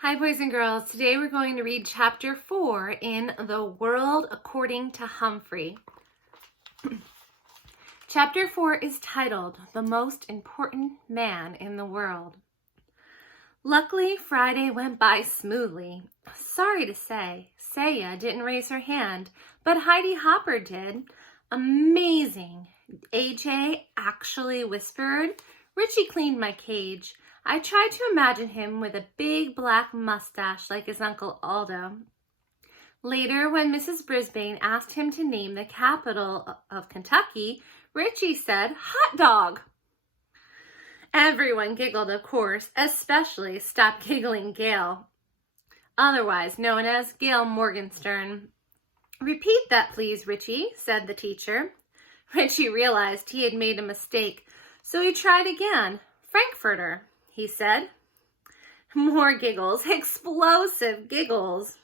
Hi, boys and girls. Today we're going to read Chapter 4 in The World According to Humphrey. Chapter 4 is titled, The Most Important Man in the World. Luckily, Friday went by smoothly. Sorry to say, Saya didn't raise her hand, but Heidi Hopper did. Amazing. AJ actually whispered, Richie cleaned my cage. I tried to imagine him with a big black mustache like his Uncle Aldo. Later, when Mrs. Brisbane asked him to name the capital of Kentucky, Richie said, hot dog. Everyone giggled, of course, especially Stop Giggling Gail, otherwise known as Gail Morgenstern. Repeat that, please, Richie, said the teacher. Richie realized he had made a mistake, so he tried again. Frankfurter, he said. More giggles, explosive giggles.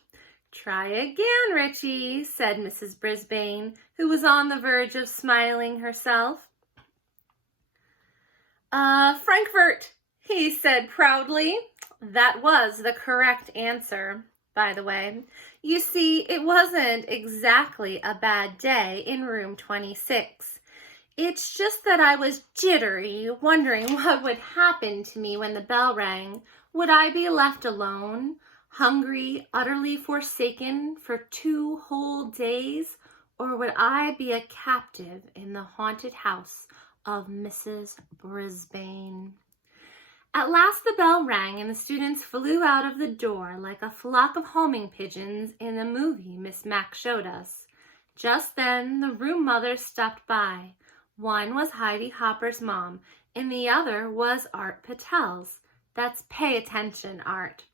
Try again, Richie, said Mrs. Brisbane, who was on the verge of smiling herself. Frankfurt, he said proudly. That was the correct answer, by the way. You see, it wasn't exactly a bad day in room 26. It's just that I was jittery, wondering what would happen to me when the bell rang. Would I be left alone, hungry, utterly forsaken for 2 whole days? Or would I be a captive in the haunted house of Mrs. Brisbane? At last the bell rang and the students flew out of the door like a flock of homing pigeons in the movie Miss Mack showed us. Just then the room mothers stopped by. One was Heidi Hopper's mom, and the other was Art Patel's. That's pay attention, Art.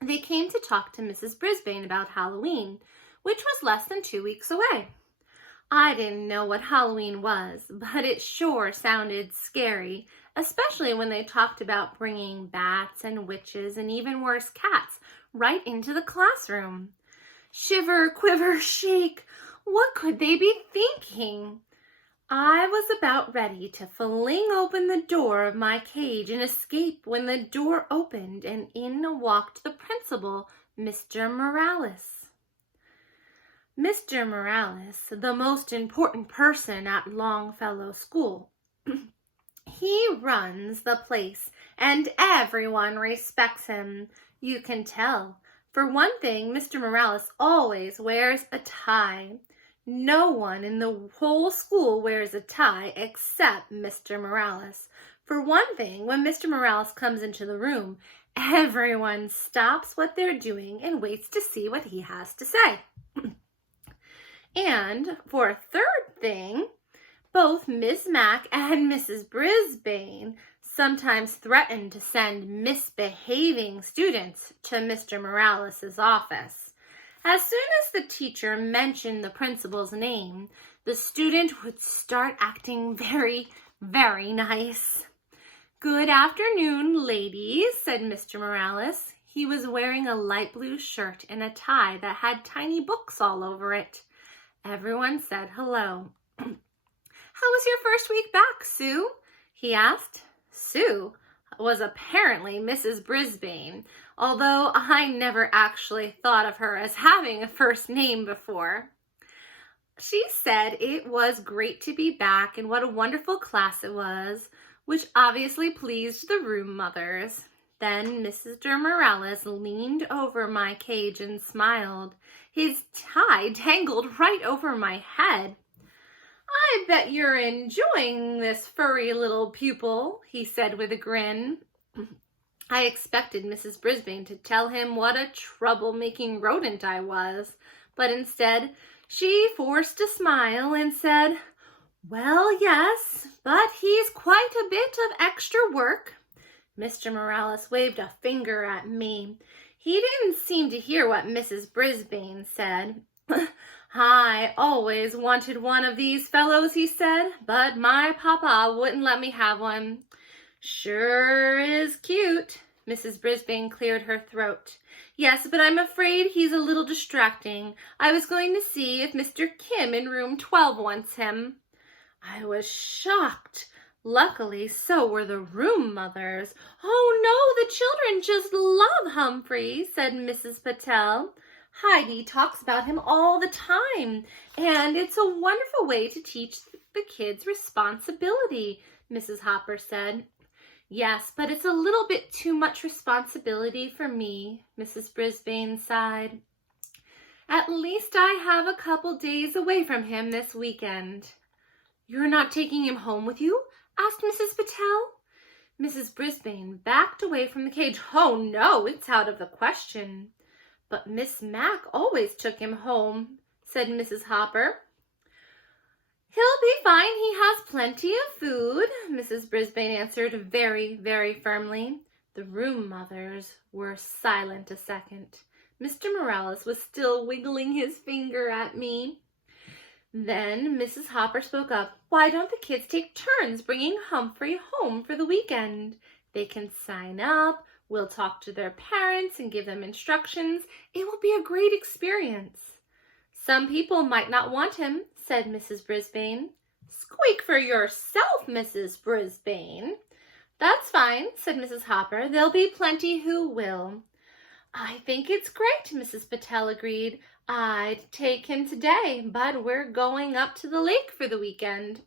They came to talk to Mrs. Brisbane about Halloween, which was less than 2 weeks away. I didn't know what Halloween was, but it sure sounded scary, especially when they talked about bringing bats and witches and even worse, cats, right into the classroom. Shiver, quiver, shake. What could they be thinking? I was about ready to fling open the door of my cage and escape when the door opened and in walked the principal, Mr. Morales. Mr. Morales, the most important person at Longfellow School. He runs the place and everyone respects him. You can tell. For one thing, Mr. Morales always wears a tie. No one in the whole school wears a tie except Mr. Morales. For one thing, when Mr. Morales comes into the room, everyone stops what they're doing and waits to see what he has to say. And for a third thing, both Miss Mack and Mrs. Brisbane sometimes threaten to send misbehaving students to Mr. Morales' office. As soon as the teacher mentioned the principal's name, the student would start acting very, very nice. Good afternoon, ladies, said Mr. Morales. He was wearing a light blue shirt and a tie that had tiny books all over it. Everyone said hello. How was your first week back, Sue? He asked. Sue was apparently Mrs. Brisbane, although I never actually thought of her as having a first name before. She said it was great to be back and what a wonderful class it was, which obviously pleased the room mothers. Then Mr. Morales leaned over my cage and smiled. His tie dangled right over my head. I bet you're enjoying this furry little pupil, he said with a grin. I expected Mrs. Brisbane to tell him what a troublemaking rodent I was, but instead she forced a smile and said, well, yes, but he's quite a bit of extra work. Mr. Morales waved a finger at me. He didn't seem to hear what Mrs. Brisbane said. I always wanted one of these fellows, he said, but my papa wouldn't let me have one. Sure is cute. Mrs. Brisbane cleared her throat. Yes, but I'm afraid he's a little distracting. I was going to see if Mr. Kim in room 12 wants him. I was shocked. Luckily, so were the room mothers. Oh no, the children just love Humphrey," said Mrs. Patel. "Heidi talks about him all the time, and it's a wonderful way to teach the kids responsibility," Mrs. Hopper said. "Yes, but it's a little bit too much responsibility for me," Mrs. Brisbane sighed. "At least I have a couple days away from him this weekend." "You're not taking him home with you?" asked Mrs. Patel. Mrs. Brisbane backed away from the cage. "Oh, no, it's out of the question." "But Miss Mac always took him home," said Mrs. Hopper. "He'll be fine. He has plenty of food," Mrs. Brisbane answered very, very firmly. The room mothers were silent a second. Mr. Morales was still wiggling his finger at me. Then Mrs. Hopper spoke up. "Why don't the kids take turns bringing Humphrey home for the weekend? They can sign up. We'll talk to their parents and give them instructions. It will be a great experience." "Some people might not want him," said Mrs. Brisbane. "Squeak for yourself, Mrs. Brisbane." "That's fine," said Mrs. Hopper. "There'll be plenty who will." "I think it's great," Mrs. Patel agreed. "I'd take him today, but we're going up to the lake for the weekend."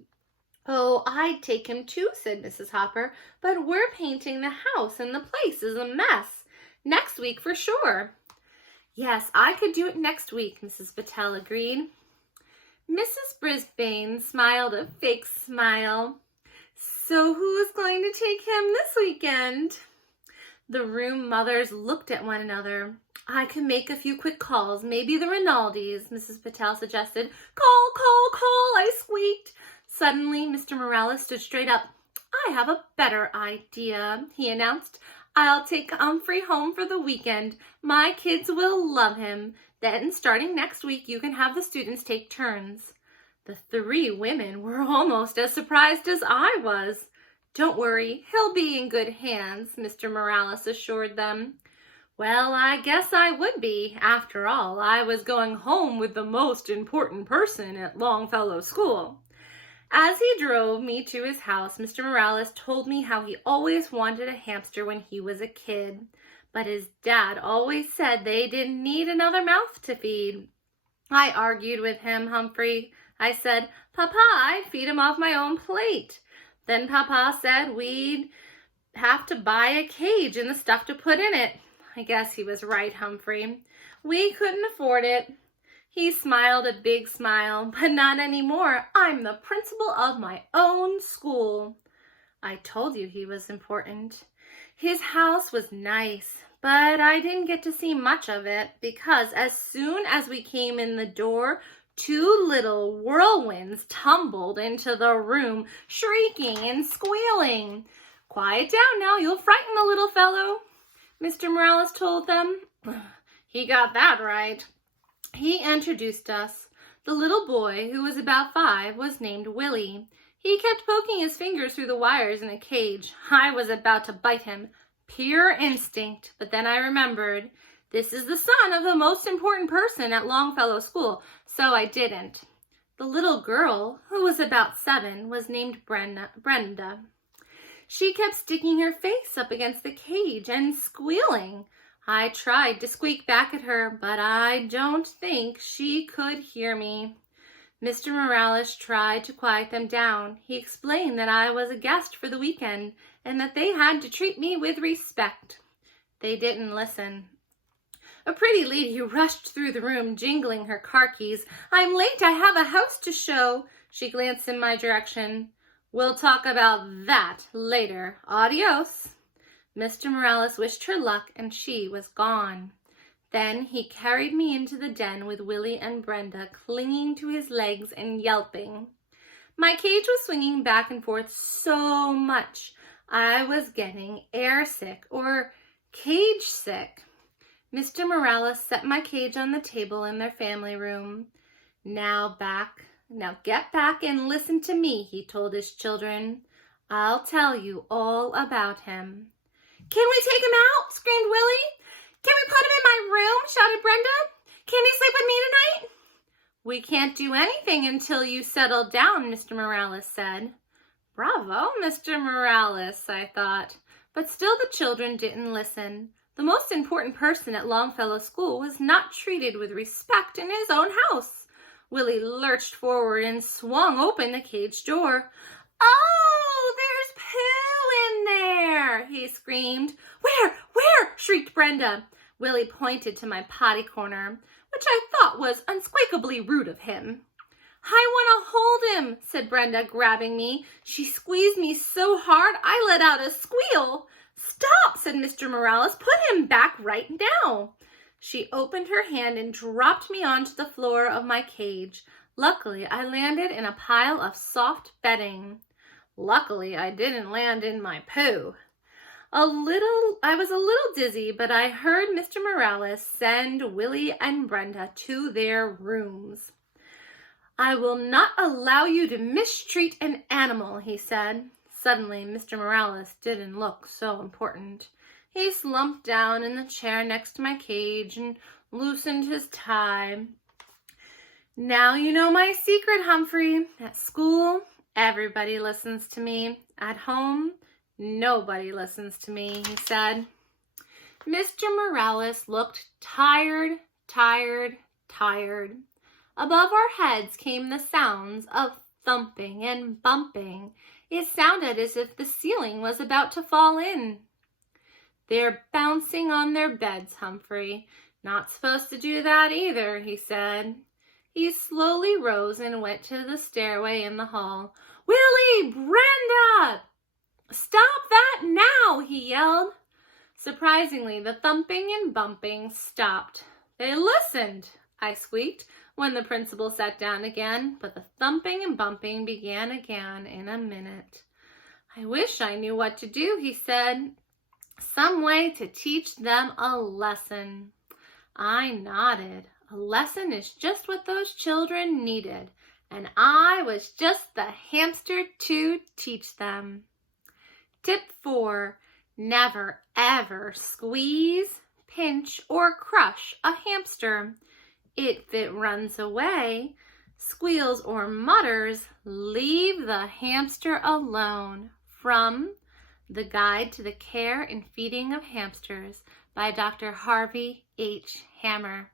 "Oh, I'd take him too," said Mrs. Hopper, "but we're painting the house and the place is a mess. Next week for sure." "Yes, I could do it next week," Mrs. Patel agreed. Mrs. Brisbane smiled a fake smile. "So who's going to take him this weekend?" The room mothers looked at one another. "I can make a few quick calls, maybe the Rinaldis," Mrs. Patel suggested. "Call, call, call," I squeaked. Suddenly, Mr. Morales stood straight up. "I have a better idea," he announced. "I'll take Humphrey home for the weekend. My kids will love him. Then, starting next week, you can have the students take turns." The three women were almost as surprised as I was. "Don't worry, he'll be in good hands," Mr. Morales assured them. Well, I guess I would be. After all, I was going home with the most important person at Longfellow School. As he drove me to his house, Mr. Morales told me how he always wanted a hamster when he was a kid, but his dad always said they didn't need another mouth to feed. I argued with him, Humphrey. I said, "Papa, I'd feed him off my own plate." Then Papa said we'd have to buy a cage and the stuff to put in it. I guess he was right, Humphrey. We couldn't afford it. He smiled a big smile, "But not anymore. I'm the principal of my own school." I told you he was important. His house was nice, but I didn't get to see much of it because as soon as we came in the door, two little whirlwinds tumbled into the room, shrieking and squealing. "Quiet down now, you'll frighten the little fellow," Mr. Morales told them. He got that right. He introduced us. The little boy, who was about 5, was named Willie. He kept poking his fingers through the wires in the cage. I was about to bite him. Pure instinct. But then I remembered, this is the son of the most important person at Longfellow School, so I didn't. The little girl, who was about 7, was named Brenda. She kept sticking her face up against the cage and squealing. I tried to squeak back at her, but I don't think she could hear me. Mr. Morales tried to quiet them down. He explained that I was a guest for the weekend and that they had to treat me with respect. They didn't listen. A pretty lady rushed through the room, jingling her car keys. "I'm late. I have a house to show." She glanced in my direction. "We'll talk about that later. Adios." Mr. Morales wished her luck, and she was gone. Then he carried me into the den with Willie and Brenda clinging to his legs and yelping. My cage was swinging back and forth so much I was getting airsick or cage sick. Mr. Morales set my cage on the table in their family room. Now get back and listen to me," he told his children. "I'll tell you all about him." "Can we take him out?" screamed Willie. "Can we put him in my room?" shouted Brenda. "Can he sleep with me tonight?" "We can't do anything until you settle down," Mr. Morales said. Bravo, Mr. Morales, I thought. But still the children didn't listen. The most important person at Longfellow School was not treated with respect in his own house. Willie lurched forward and swung open the cage door. "Oh, there's poo in there!" he screamed. Where? Shrieked Brenda. Willie pointed to my potty corner, which I thought was unsquakably rude of him. "I want to hold him," said Brenda, grabbing me. She squeezed me so hard I let out a squeal. "Stop," said Mr. Morales. "Put him back right now." She opened her hand and dropped me onto the floor of my cage. Luckily, I landed in a pile of soft bedding. Luckily, I didn't land in my poo. I was a little dizzy, but I heard Mr. Morales send Willie and Brenda to their rooms. "I will not allow you to mistreat an animal," he said. Suddenly, Mr. Morales didn't look so important. He slumped down in the chair next to my cage and loosened his tie. "Now you know my secret, Humphrey. At school, everybody listens to me. At home, nobody listens to me," he said. Mr. Morales looked tired. Above our heads came the sounds of thumping and bumping. It sounded as if the ceiling was about to fall in. "They're bouncing on their beds, Humphrey. Not supposed to do that either," he said. He slowly rose and went to the stairway in the hall. "Willie! Brenda! Stop that now!" he yelled. Surprisingly, the thumping and bumping stopped. "They listened," I squeaked when the principal sat down again, but the thumping and bumping began again in a minute. "I wish I knew what to do," he said. "Some way to teach them a lesson." I nodded. A lesson is just what those children needed, and I was just the hamster to teach them. Tip 4. Never ever squeeze, pinch, or crush a hamster. If it runs away, squeals, or mutters, leave the hamster alone. From The Guide to the Care and Feeding of Hamsters by Dr. Harvey H. Hammer.